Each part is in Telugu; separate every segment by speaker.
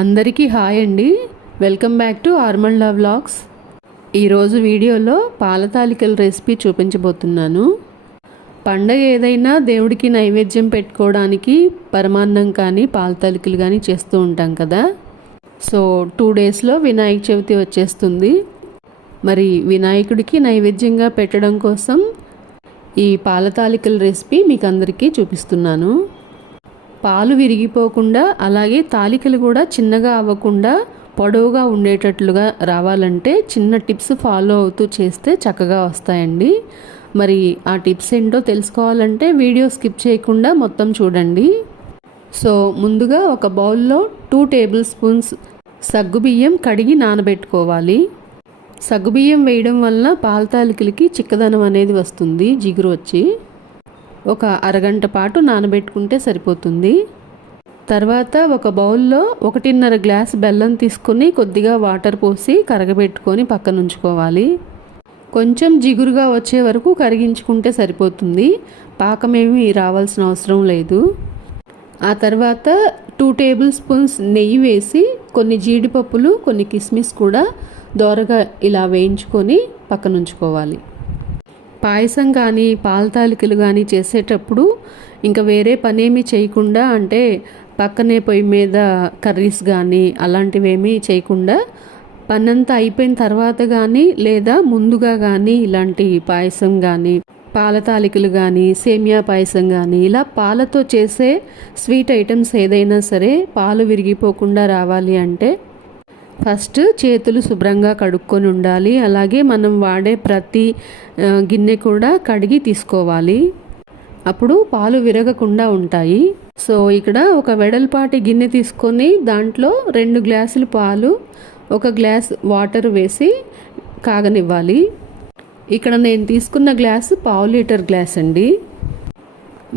Speaker 1: అందరికీ హాయ్ అండి. వెల్కమ్ బ్యాక్ టు ఆర్మండా వ్లాగ్స్ ఈరోజు వీడియోలో పాల తాలికల రెసిపీ చూపించబోతున్నాను. పండగ ఏదైనా దేవుడికి నైవేద్యం పెట్టుకోవడానికి పరమాన్నం కానీ పాల తాలికలు కానీ చేస్తూ ఉంటాం కదా. సో టూ డేస్లో వినాయక చవితి వచ్చేస్తుంది. మరి వినాయకుడికి నైవేద్యంగా పెట్టడం కోసం ఈ పాల తాలికల రెసిపీ మీకు అందరికీ చూపిస్తున్నాను. పాలు విరిగిపోకుండా అలాగే తాలికలు కూడా చిన్నగా అవ్వకుండా పొడవుగా ఉండేటట్లుగా రావాలంటే చిన్న టిప్స్ ఫాలో అవుతూ చేస్తే చక్కగా వస్తాయండి. మరి ఆ టిప్స్ ఏంటో తెలుసుకోవాలంటే వీడియో స్కిప్ చేయకుండా మొత్తం చూడండి. సో ముందుగా ఒక బౌల్లో టూ టేబుల్ స్పూన్స్ సగ్గుబియ్యం కడిగి నానబెట్టుకోవాలి. సగ్గుబియ్యం వేయడం వల్ల పాల తాలికలకి చిక్కదనం అనేది వస్తుంది జిగురు వచ్చి. ఒక అరగంట పాటు నానబెట్టుకుంటే సరిపోతుంది. తర్వాత ఒక బౌల్లో ఒకటిన్నర గ్లాస్ బెల్లం తీసుకొని కొద్దిగా వాటర్ పోసి కరగబెట్టుకొని పక్కన ఉంచుకోవాలి కొంచెం జిగురుగా వచ్చే వరకు కరిగించుకుంటే సరిపోతుంది. పాకమేమి రావాల్సిన అవసరం లేదు. ఆ తర్వాత టూ టేబుల్ స్పూన్స్ నెయ్యి వేసి కొన్ని జీడిపప్పులు కొన్ని కిస్మిస్ కూడా దోరగా ఇలా వేయించుకొని పక్కనుంచుకోవాలి. పాయసం కానీ పాలతాలికలు కానీ చేసేటప్పుడు ఇంకా వేరే పనేమీ చేయకుండా అంటే పక్కనే పొయ్యి మీద కర్రీస్ కానీ అలాంటివేమీ చేయకుండా పనంతా అయిపోయిన తర్వాత కానీ లేదా ముందుగా కానీ ఇలాంటి పాయసం కానీ పాలతాలికలు కానీ సేమియా పాయసం కానీ ఇలా పాలతో చేసే స్వీట్ ఐటమ్స్ ఏదైనా సరే పాలు విరిగిపోకుండా రావాలి అంటే ఫస్ట్ చేతులు శుభ్రంగా కడుక్కొని ఉండాలి. అలాగే మనం వాడే ప్రతి గిన్నె కూడా కడిగి తీసుకోవాలి. అప్పుడు పాలు విరగకుండా ఉంటాయి. సో ఇక్కడ ఒక వెడల్పాటి గిన్నె తీసుకొని దాంట్లో రెండు గ్లాసులు పాలు ఒక గ్లాస్ వాటర్ వేసి కాగనివ్వాలి. ఇక్కడ నేను తీసుకున్న గ్లాసు పావు లీటర్ గ్లాస్ అండి.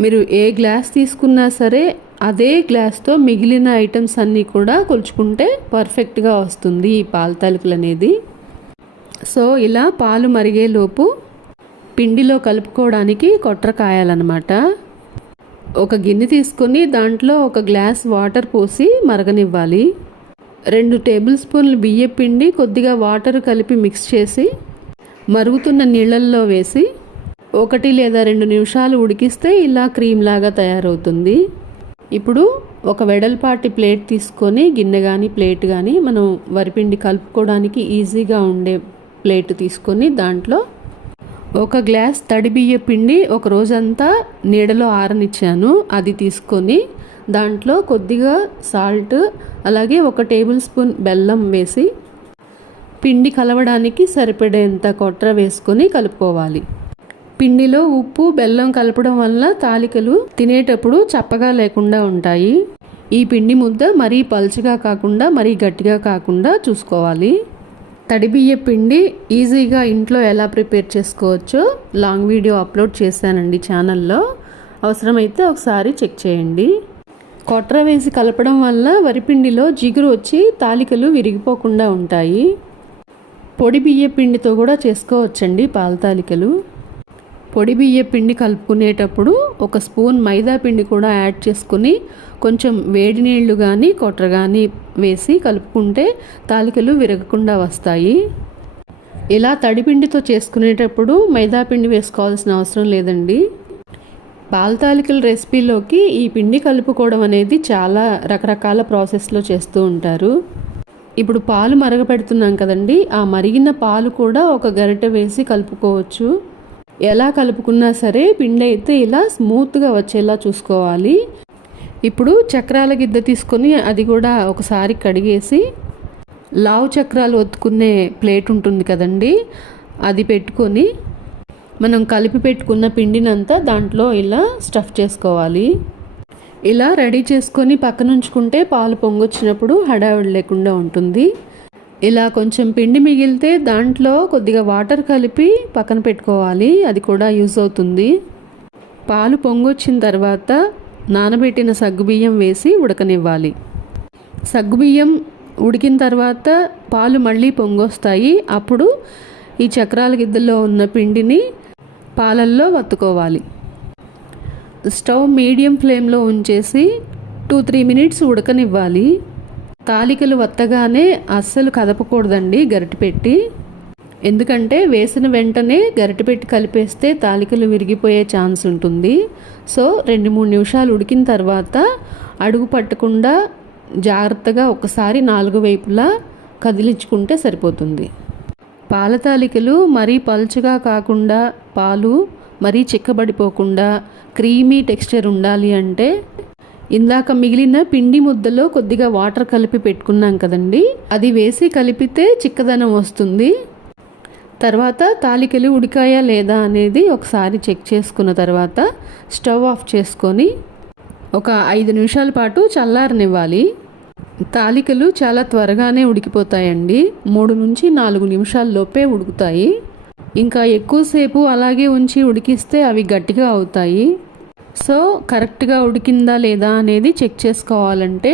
Speaker 1: మీరు ఏ గ్లాస్ తీసుకున్నా సరే అదే గ్లాస్తో మిగిలిన ఐటమ్స్ అన్నీ కూడా కొలుచుకుంటే పర్ఫెక్ట్గా వస్తుంది ఈ పాల తలుపులు అనేది. సో ఇలా పాలు మరిగేలోపు పిండిలో కలుపుకోవడానికి కొట్ర కాయాలన్నమాట. ఒక గిన్నె తీసుకొని దాంట్లో ఒక గ్లాస్ వాటర్ పోసి మరగనివ్వాలి. రెండు టేబుల్ స్పూన్లు బియ్య పిండి కొద్దిగా వాటర్ కలిపి మిక్స్ చేసి మరుగుతున్న నీళ్ళల్లో వేసి ఒకటి లేదా రెండు నిమిషాలు ఉడికిస్తే ఇలా క్రీమ్ లాగా తయారవుతుంది. ఇప్పుడు ఒక వెడల్పాటి ప్లేట్ తీసుకొని గిన్నె కానీ ప్లేట్ కానీ మనం వరిపిండి కలుపుకోవడానికి ఈజీగా ఉండే ప్లేట్ తీసుకొని దాంట్లో ఒక గ్లాస్ తడి బియ్య పిండి ఒక రోజంతా నీడలో ఆరనిచ్చాను. అది తీసుకొని దాంట్లో కొద్దిగా సాల్ట్ అలాగే ఒక టేబుల్ స్పూన్ బెల్లం వేసి పిండి కలవడానికి సరిపడేంత కొట్ర వేసుకొని కలుపుకోవాలి. పిండిలో ఉప్పు బెల్లం కలపడం వల్ల తాలికలు తినేటప్పుడు చప్పగా లేకుండా ఉంటాయి. ఈ పిండి ముద్ద మరీ పలుచగా కాకుండా మరీ గట్టిగా కాకుండా చూసుకోవాలి. తడిబియ్య పిండి ఈజీగా ఇంట్లో ఎలా ప్రిపేర్ చేసుకోవచ్చో లాంగ్ వీడియో అప్లోడ్ చేశానండి ఛానల్లో. అవసరమైతే ఒకసారి చెక్ చేయండి. కొట్ర వేసి కలపడం వల్ల వరిపిండిలో జిగురు వచ్చి తాలికలు విరిగిపోకుండా ఉంటాయి. పొడి బియ్య పిండితో కూడా చేసుకోవచ్చండి పాల తాలికలు. పొడి బియ్య పిండి కలుపుకునేటప్పుడు ఒక స్పూన్ మైదా పిండి కూడా యాడ్ చేసుకుని కొంచెం వేడి నీళ్ళు కానీ కొట్ర కానీ వేసి కలుపుకుంటే తాలికలు విరగకుండా వస్తాయి. ఇలా తడిపిండితో చేసుకునేటప్పుడు మైదా పిండి వేసుకోవాల్సిన అవసరం లేదండి. పాల తాలికల రెసిపీలోకి ఈ పిండి కలుపుకోవడం అనేది చాలా రకరకాల ప్రాసెస్లో చేస్తూ ఉంటారు. ఇప్పుడు పాలు మరగపెడుతున్నాం కదండి. ఆ మరిగిన పాలు కూడా ఒక గరిటె వేసి కలుపుకోవచ్చు. ఎలా కలుపుకున్నా సరే పిండి అయితే ఇలా స్మూత్గా వచ్చేలా చూసుకోవాలి. ఇప్పుడు చక్రాల గిద్ద తీసుకొని అది కూడా ఒకసారి కడిగేసి లావు చక్రాలు ఒత్తుకునే ప్లేట్ ఉంటుంది కదండి అది పెట్టుకొని మనం కలిపి పెట్టుకున్న పిండినంతా దాంట్లో ఇలా స్టఫ్ చేసుకోవాలి. ఇలా రెడీ చేసుకొని పక్కనుంచుకుంటే పాలు పొంగొచ్చినప్పుడు హడావిడి లేకుండా ఉంటుంది. ఇలా కొంచెం పిండి మిగిలితే దాంట్లో కొద్దిగా వాటర్ కలిపి పక్కన పెట్టుకోవాలి. అది కూడా యూజ్ అవుతుంది. పాలు పొంగొచ్చిన తర్వాత నానబెట్టిన సగ్గుబియ్యం వేసి ఉడకనివ్వాలి. సగ్గుబియ్యం ఉడికిన తర్వాత పాలు మళ్ళీ పొంగొస్తాయి. అప్పుడు ఈ చక్రాల గిద్దల్లో ఉన్న పిండిని పాలల్లో వత్తుకోవాలి. స్టవ్ మీడియం ఫ్లేమ్లో ఉంచేసి టూ త్రీ మినిట్స్ ఉడకనివ్వాలి. తాలికలు వత్తగానే అస్సలు కదపకూడదండి గరిటె పెట్టి. ఎందుకంటే వేసిన వెంటనే గరిటె పెట్టి కలిపేస్తే తాలికలు విరిగిపోయే ఛాన్స్ ఉంటుంది. సో రెండు మూడు నిమిషాలు ఉడికిన తర్వాత అడుగు పట్టకుండా జాగ్రత్తగా ఒకసారి నాలుగు వైపులా కదిలించుకుంటే సరిపోతుంది. పాల తాలికలు మరీ పలుచగా కాకుండా పాలు మరీ చిక్కబడిపోకుండా క్రీమీ టెక్స్చర్ ఉండాలి అంటే ఇందాక మిగిలిన పిండి ముద్దలో కొద్దిగా వాటర్ కలిపి పెట్టుకున్నాం కదండి. అది వేసి కలిపితే చిక్కదనం వస్తుంది. తర్వాత తాలికలు ఉడికాయా లేదా అనేది ఒకసారి చెక్ చేసుకున్న తర్వాత స్టవ్ ఆఫ్ చేసుకొని ఒక ఐదు నిమిషాల పాటు చల్లారనివ్వాలి. తాలికలు చాలా త్వరగానే ఉడికిపోతాయండి. మూడు నుంచి నాలుగు నిమిషాల్లోపే ఉడుకుతాయి. ఇంకా ఎక్కువసేపు అలాగే ఉంచి ఉడికిస్తే అవి గట్టిగా అవుతాయి. సో కరెక్ట్గా ఉడికిందా లేదా అనేది చెక్ చేసుకోవాలంటే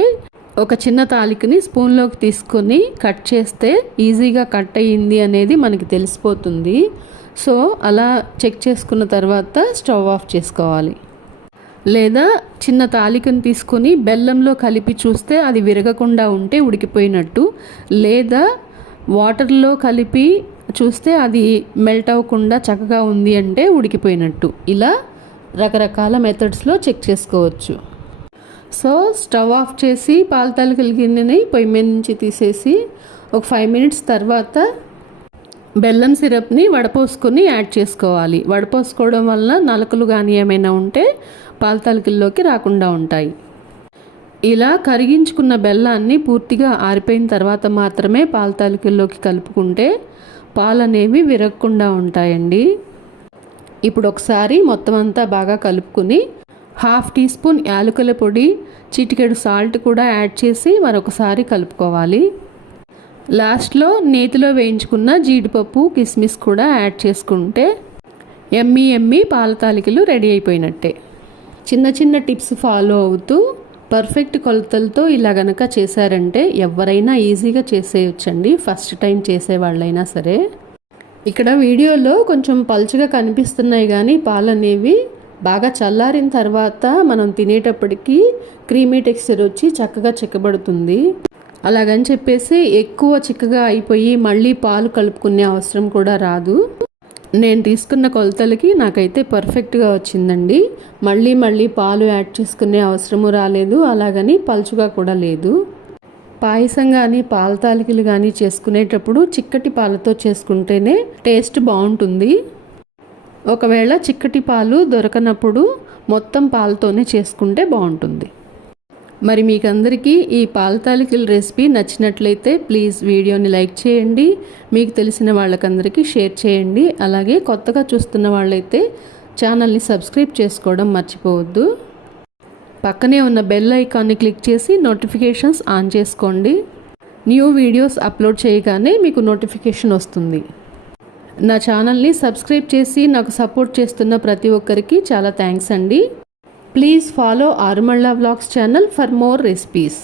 Speaker 1: ఒక చిన్న తాలికని స్పూన్లోకి తీసుకొని కట్ చేస్తే ఈజీగా కట్ అయ్యింది అనేది మనకి తెలిసిపోతుంది. సో అలా చెక్ చేసుకున్న తర్వాత స్టవ్ ఆఫ్ చేసుకోవాలి. లేదా చిన్న తాలికను తీసుకొని బెల్లంలో కలిపి చూస్తే అది విరగకుండా ఉంటే ఉడికిపోయినట్టు. లేదా వాటర్లో కలిపి చూస్తే అది మెల్ట్ అవ్వకుండా చక్కగా ఉంది అంటే ఉడికిపోయినట్టు. ఇలా రకరకాల మెథడ్స్లో చెక్ చేసుకోవచ్చు. సో స్టవ్ ఆఫ్ చేసి పాల తలకల గిన్నెని పొయ్యి మీద నుంచి తీసేసి ఒక ఫైవ్ మినిట్స్ తర్వాత బెల్లం సిరప్ని వడపోసుకొని యాడ్ చేసుకోవాలి. వడపోసుకోవడం వల్ల నలకలు కానీ ఏమైనా ఉంటే పాల తాలికల్లోకి రాకుండా ఉంటాయి. ఇలా కరిగించుకున్న బెల్లాన్ని పూర్తిగా ఆరిపోయిన తర్వాత మాత్రమే పాల తాలికల్లోకి కలుపుకుంటే పాలు అనేవి విరగకుండా ఉంటాయండి. ఇప్పుడు ఒకసారి మొత్తం అంతా బాగా కలుపుకుని హాఫ్ టీ స్పూన్ యాలకుల పొడి చిటికెడు సాల్ట్ కూడా యాడ్ చేసి మరొకసారి కలుపుకోవాలి. లాస్ట్లో నేతిలో వేయించుకున్న జీడిపప్పు కిస్మిస్ కూడా యాడ్ చేసుకుంటే ఎమ్మి ఎమ్మి పాల తాలికలు రెడీ అయిపోయినట్టే. చిన్న చిన్న టిప్స్ ఫాలో అవుతూ పర్ఫెక్ట్ కొలతలతో ఇలా గనక చేశారంటే ఎవరైనా ఈజీగా చేసేయచ్చండి. ఫస్ట్ టైం చేసే వాళ్ళైనా సరే. ఇక్కడ వీడియోలో కొంచెం పలుచగా కనిపిస్తున్నాయి కానీ పాలు అనేవి బాగా చల్లారిన తర్వాత మనం తినేటప్పటికి క్రీమీ టెక్స్చర్ వచ్చి చక్కగా చిక్కబడుతుంది. అలాగని చెప్పేసి ఎక్కువ చిక్కగా అయిపోయి మళ్ళీ పాలు కలుపుకునే అవసరం కూడా రాదు. నేను తీసుకున్న కొలతలకి నాకైతే పర్ఫెక్ట్గా వచ్చిందండి. మళ్ళీ మళ్ళీ పాలు యాడ్ చేసుకునే అవసరము రాలేదు. అలాగని పలుచుగా కూడా లేదు. పాయసం కానీ పాల తాలికలు కానీ చేసుకునేటప్పుడు చిక్కటి పాలతో చేసుకుంటేనే టేస్ట్ బాగుంటుంది. ఒకవేళ చిక్కటి పాలు దొరకనప్పుడు మొత్తం పాలతోనే చేసుకుంటే బాగుంటుంది. మరి మీకు అందరికీ ఈ పాలతాలికల రెసిపీ నచ్చినట్లయితే ప్లీజ్ వీడియోని లైక్ చేయండి మీకు తెలిసిన వాళ్ళకందరికీ షేర్ చేయండి అలాగే కొత్తగా చూస్తున్న వాళ్ళైతే ఛానల్ని సబ్స్క్రైబ్ చేసుకోవడం మర్చిపోవద్దు. పక్కనే ఉన్న బెల్ ఐకాన్ని క్లిక్ చేసి నోటిఫికేషన్స్ ఆన్ చేసుకోండి. న్యూ వీడియోస్ అప్లోడ్ చేయగానే మీకు నోటిఫికేషన్ వస్తుంది. నా ఛానల్ని సబ్స్క్రైబ్ చేసి నాకు సపోర్ట్ చేస్తున్న ప్రతి ఒక్కరికి చాలా థ్యాంక్స్ అండి. Please follow Arumalla vlogs channel for more recipes